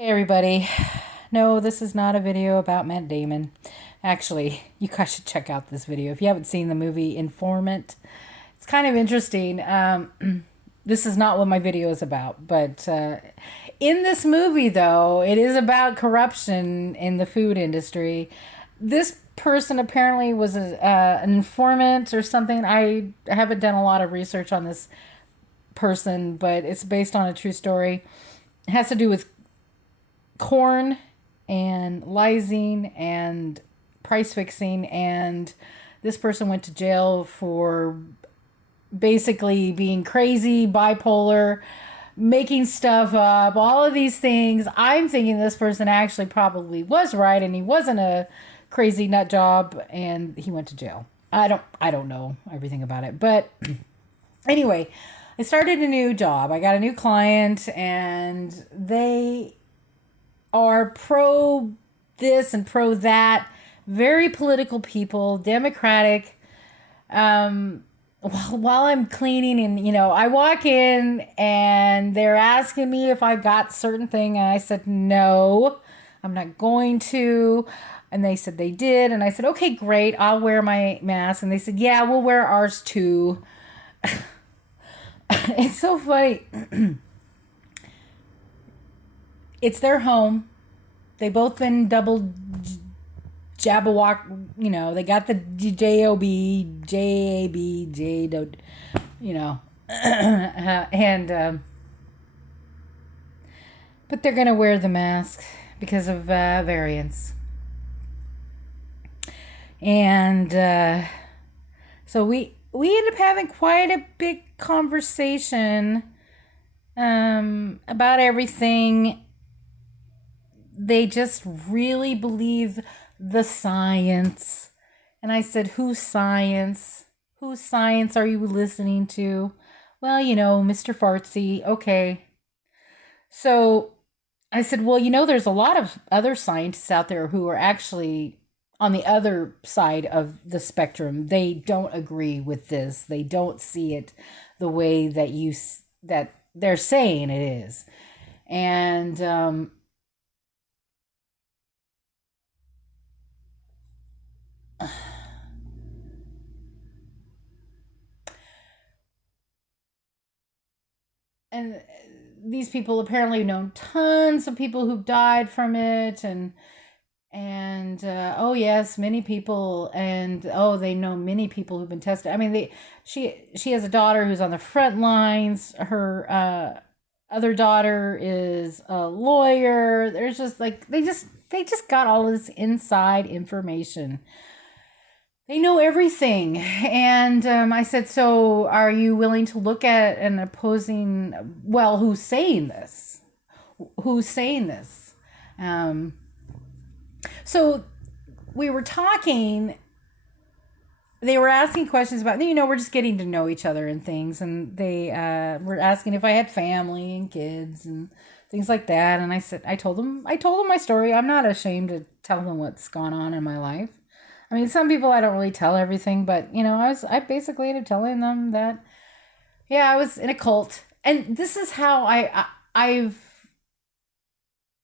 Hey everybody. No, this is not a video about Matt Damon. Actually, you guys should check out this video. If you haven't seen the movie Informant, it's kind of interesting. This is not what my video is about, but in this movie, though, it is about corruption in the food industry. This person apparently was an informant or something. I haven't done a lot of research on this person, but it's based on a true story. It has to do with corn and lysine and price fixing, and this person went to jail for basically being crazy, bipolar, making stuff up, all of these things. I'm thinking this person actually probably was right and he wasn't a crazy nut job and he went to jail. I don't know everything about it, but anyway, I started a new job. I got a new client and they are pro this and pro that, very political people, democratic. While I'm cleaning, and I walk in and they're asking me if I got certain thing, and I said no, I'm not going to. And they said they did, and I said okay, great, I'll wear my mask. And they said yeah, we'll wear ours too. It's so funny. It's their home. They both been double jabberwock, they got the job, jab, j, and but they're gonna wear the mask because of variants. And so we ended up having quite a big conversation about everything. They just really believe the science. And I said, whose science? Whose science are you listening to? Well, Mr. Fartsy. Okay. So I said, well, there's a lot of other scientists out there who are actually on the other side of the spectrum. They don't agree with this. They don't see it the way that they're saying it is. And and these people apparently know tons of people who've died from it, and oh yes, many people, and oh, they know many people who've been tested. I mean, she has a daughter who's on the front lines. Her other daughter is a lawyer. There's just like they just got all this inside information. They know everything. And I said, so are you willing to look at an opposing, well, who's saying this? Who's saying this? So we were talking, they were asking questions about, we're just getting to know each other and things. And they were asking if I had family and kids and things like that. And I told them my story. I'm not ashamed to tell them what's gone on in my life. I mean, some people I don't really tell everything, but I basically ended up telling them that, yeah, I was in a cult. And this is how I've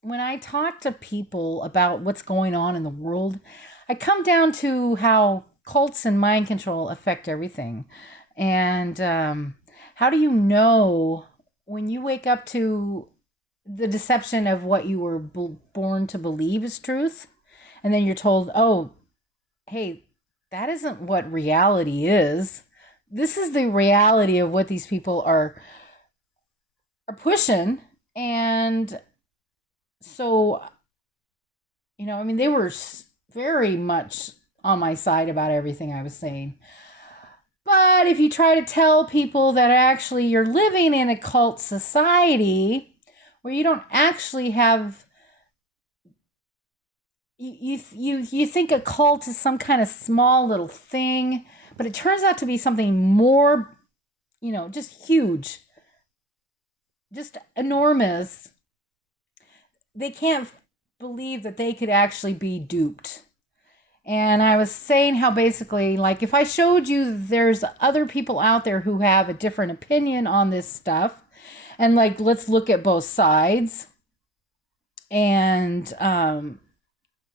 when I talk to people about what's going on in the world, I come down to how cults and mind control affect everything. And how do you know when you wake up to the deception of what you were born to believe is truth, and then you're told, oh, hey, that isn't what reality is. This is the reality of what these people are pushing. And so, they were very much on my side about everything I was saying. But if you try to tell people that actually you're living in a cult society where you don't actually have, you think a cult is some kind of small little thing, but it turns out to be something more, just huge, just enormous. They can't believe that they could actually be duped. And I was saying how basically, like, if I showed you there's other people out there who have a different opinion on this stuff, and like, let's look at both sides, And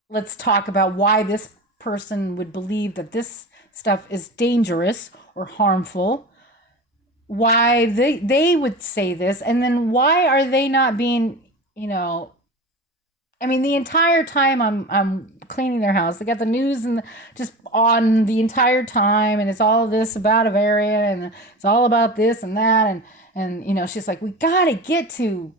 let's talk about why this person would believe that this stuff is dangerous or harmful, why they would say this, and then why are they not being, you know, I mean, the entire time I'm cleaning their house, they got the news and just on the entire time, and it's all this about Bavaria, and it's all about this and that, and you know, she's like, we gotta get to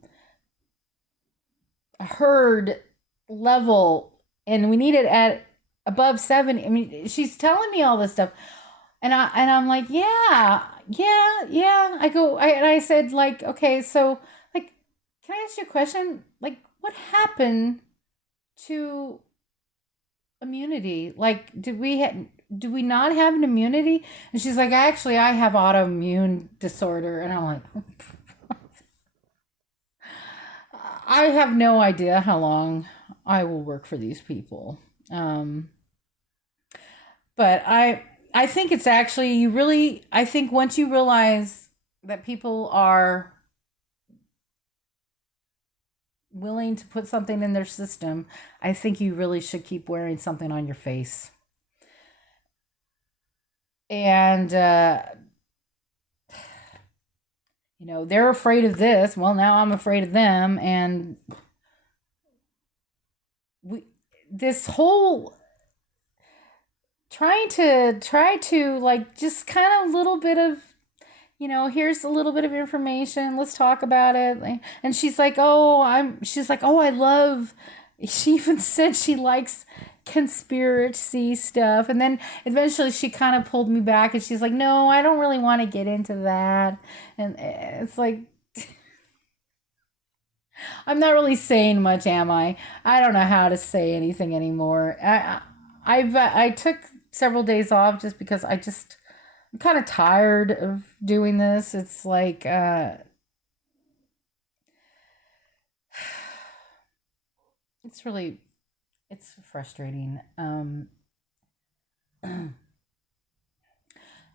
a herd level, and we need it at above 70. I mean, she's telling me all this stuff, and I'm like, yeah, yeah, yeah. I said, like, okay, so, like, can I ask you a question? Like, what happened to immunity? Like, do we not have an immunity? And she's like, actually, I have autoimmune disorder, and I'm like, I have no idea how long I will work for these people. Um, but I think it's actually, you really, I think once you realize that people are willing to put something in their system, I think you really should keep wearing something on your face. And you know, they're afraid of this. Well, now I'm afraid of them, and we this whole try to like just kind of little bit of, you know, here's a little bit of information, let's talk about it. And she's like, oh, I love, she even said she likes conspiracy stuff, and then eventually she kind of pulled me back and she's like, no, I don't really want to get into that. And it's like, I'm not really saying much, am I don't know how to say anything anymore. I took several days off just because I'm kind of tired of doing this. It's like it's really, it's frustrating.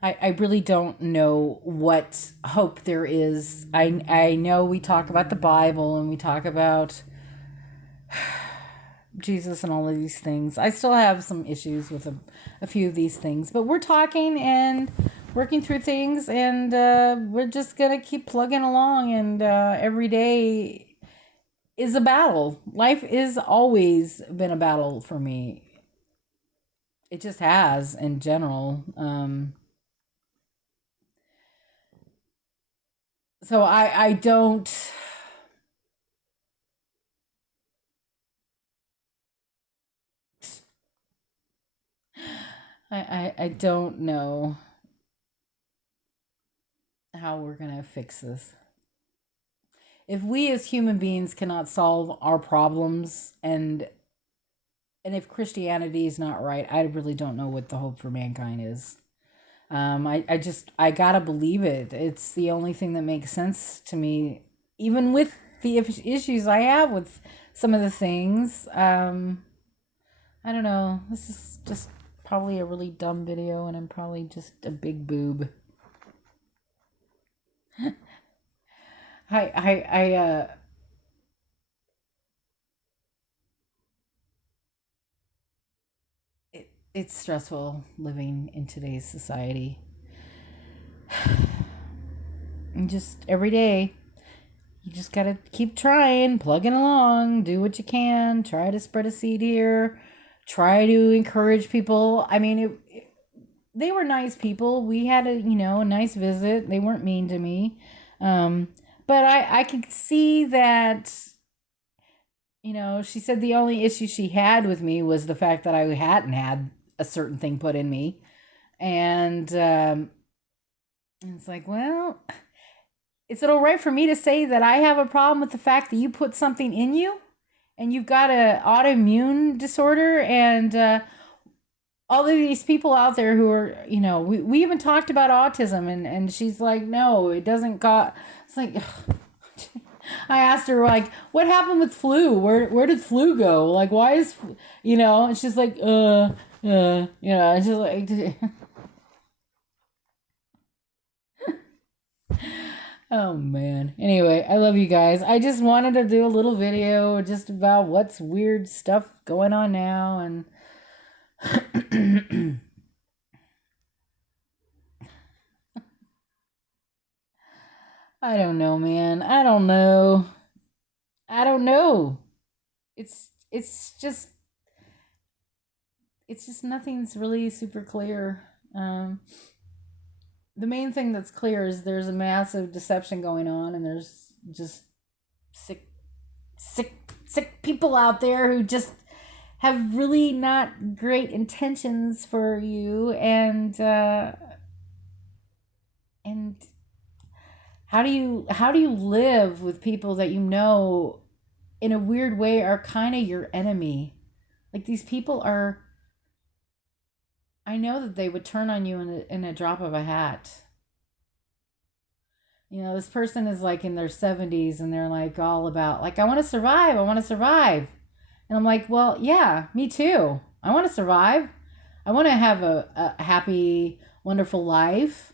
I really don't know what hope there is. I know we talk about the Bible and we talk about Jesus and all of these things. I still have some issues with a few of these things, but we're talking and working through things, and we're just gonna keep plugging along. And every day is a battle. Life is always been a battle for me. It just has in general. So I don't. I don't know how we're gonna fix this. If we as human beings cannot solve our problems, and if Christianity is not right, I really don't know what the hope for mankind is. I gotta believe it. It's the only thing that makes sense to me, even with the issues I have with some of the things. I don't know. This is just probably a really dumb video, and I'm probably just a big boob. I it's stressful living in today's society. And just every day, you just gotta keep trying, plugging along, do what you can, try to spread a seed here, try to encourage people. I mean, they were nice people. We had a nice visit. They weren't mean to me. Um, but I could see that, she said the only issue she had with me was the fact that I hadn't had a certain thing put in me. And it's like, well, is it all right for me to say that I have a problem with the fact that you put something in you and you've got an autoimmune disorder? And all of these people out there who are, we even talked about autism, and she's like, no, it doesn't got, it's like, I asked her, like, what happened with flu? Where did flu go? Like, why is, and she's like, and she's like, Oh man. Anyway, I love you guys. I just wanted to do a little video just about what's weird stuff going on now and I don't know, man. I don't know. I don't know. It's just nothing's really super clear. The main thing that's clear is there's a massive deception going on, and there's just sick, sick people out there who just have really not great intentions for you, and how do you live with people that you know in a weird way are kind of your enemy? Like these people are. I know that they would turn on you in a drop of a hat. You know, this person is like in their 70s and they're like all about, like, I want to survive. I want to survive. And I'm like, well, yeah, me too. I want to survive. I want to have a happy, wonderful life.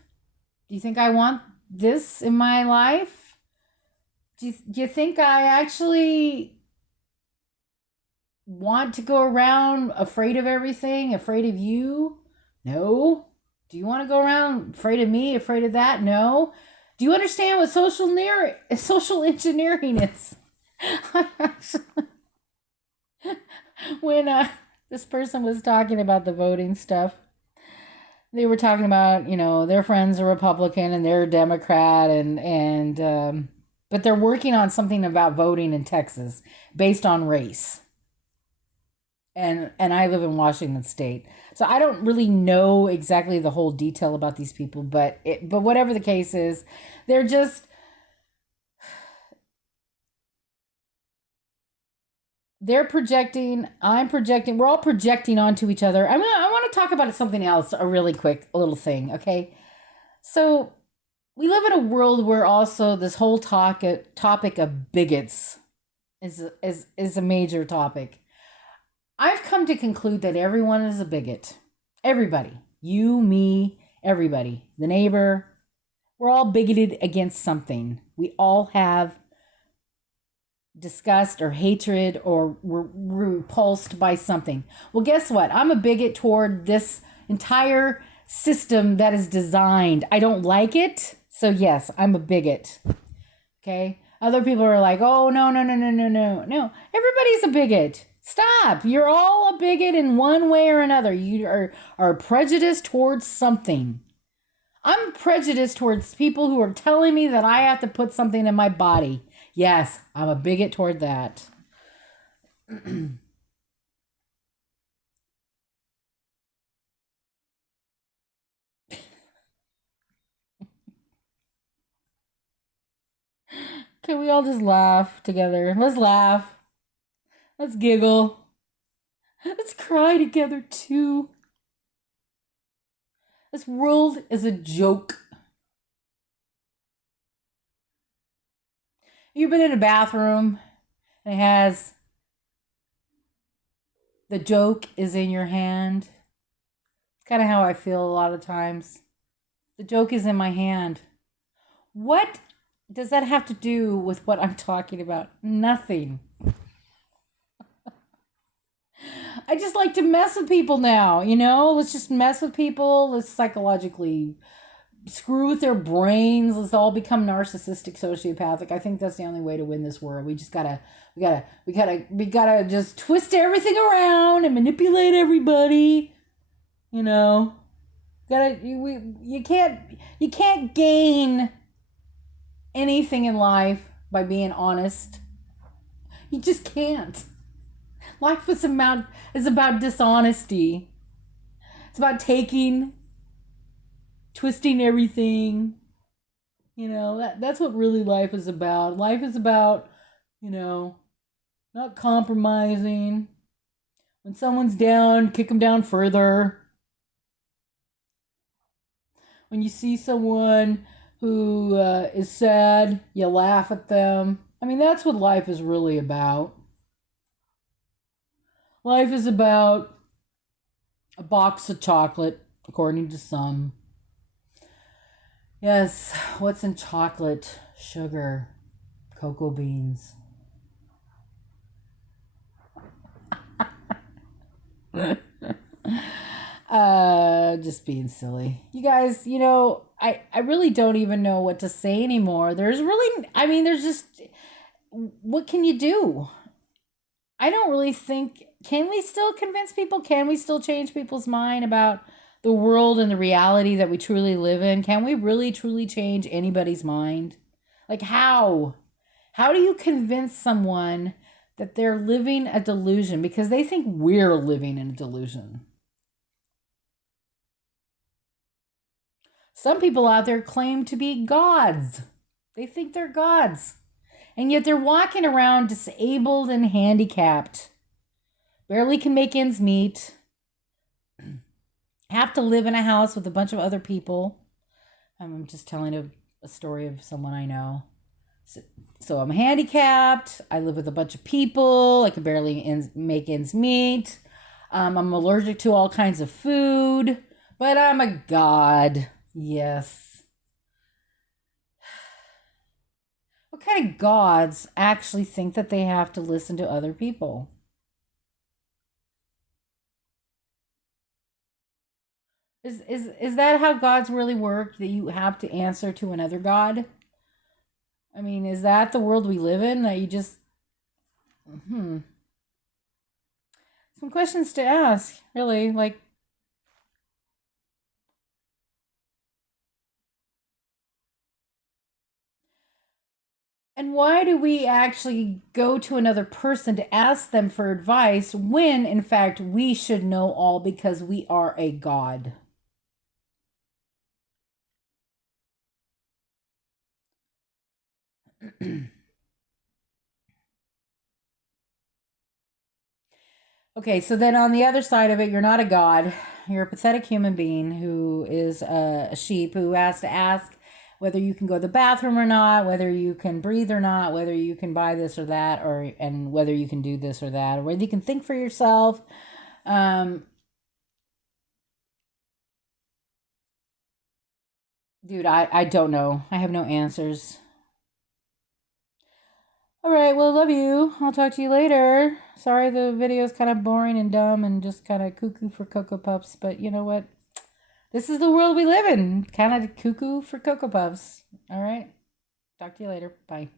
Do you think I want this in my life? Do you think I actually want to go around afraid of everything, afraid of you? No. Do you want to go around afraid of me, afraid of that? No. Do you understand what social engineering is? When this person was talking about the voting stuff, they were talking about, you know, their friends are Republican and they're a Democrat, and but they're working on something about voting in Texas based on race. And I live in Washington State, so I don't really know exactly the whole detail about these people, but whatever the case is, they're just they're projecting. I'm projecting. We're all projecting onto each other. I want to talk about something else, a really quick little thing, okay? So we live in a world where also this whole topic of bigots is a major topic. I've come to conclude that everyone is a bigot. Everybody. You, me, everybody. The neighbor. We're all bigoted against something. We all have disgust or hatred, or we're repulsed by something. Well, guess what? I'm a bigot toward this entire system that is designed. I don't like it. So yes, I'm a bigot. Okay? Other people are like, oh, no. No, everybody's a bigot. Stop. You're all a bigot in one way or another. You are prejudiced towards something. I'm prejudiced towards people who are telling me that I have to put something in my body. Yes, I'm a bigot toward that. Can we all just laugh together? Let's laugh. Let's giggle. Let's cry together too. This world is a joke. You've been in a bathroom and it has the joke is in your hand. It's kind of how I feel a lot of times. The joke is in my hand. What does that have to do with what I'm talking about? Nothing. I just like to mess with people now, you know? Let's just mess with people. Let's psychologically screw with their brains. Let's all become narcissistic, sociopathic. I think that's the only way to win this world. We gotta just twist everything around and manipulate everybody. You know, you can't gain anything in life by being honest. You just can't. Life is about dishonesty. It's about twisting everything. You know, that's what really life is about. Life is about, you know, not compromising. When someone's down, kick them down further. When you see someone who is sad, you laugh at them. I mean, that's what life is really about. Life is about a box of chocolate, according to some. Yes, what's in chocolate? Sugar. Cocoa beans. Just being silly. You guys, I really don't even know what to say anymore. There's just, what can you do? I don't really think, can we still convince people? Can we still change people's mind about the world and the reality that we truly live in? Can we really truly change anybody's mind? Like, how? How do you convince someone that they're living a delusion because they think we're living in a delusion? Some people out there claim to be gods. They think they're gods. And yet they're walking around disabled and handicapped, barely can make ends meet, have to live in a house with a bunch of other people. I'm just telling a story of someone I know. So I'm handicapped. I live with a bunch of people. I can barely make ends meet. I'm allergic to all kinds of food, but I'm a god. Yes. What kind of gods actually think that they have to listen to other people? Is that how gods really work? That you have to answer to another god? I mean, is that the world we live in? That you just some questions to ask, really. Like, and why do we actually go to another person to ask them for advice when, in fact, we should know all because we are a god? Okay, so then on the other side of it, you're not a god. You're a pathetic human being who is a sheep who has to ask whether you can go to the bathroom or not, whether you can breathe or not, whether you can buy this or that, or and whether you can do this or that, or whether you can think for yourself. Um, Dude, I don't know. I have no answers. All right, well, love you. I'll talk to you later. Sorry the video is kind of boring and dumb and just kind of cuckoo for Cocoa Puffs, but you know what? This is the world we live in. Kind of cuckoo for Cocoa Puffs. All right. Talk to you later. Bye.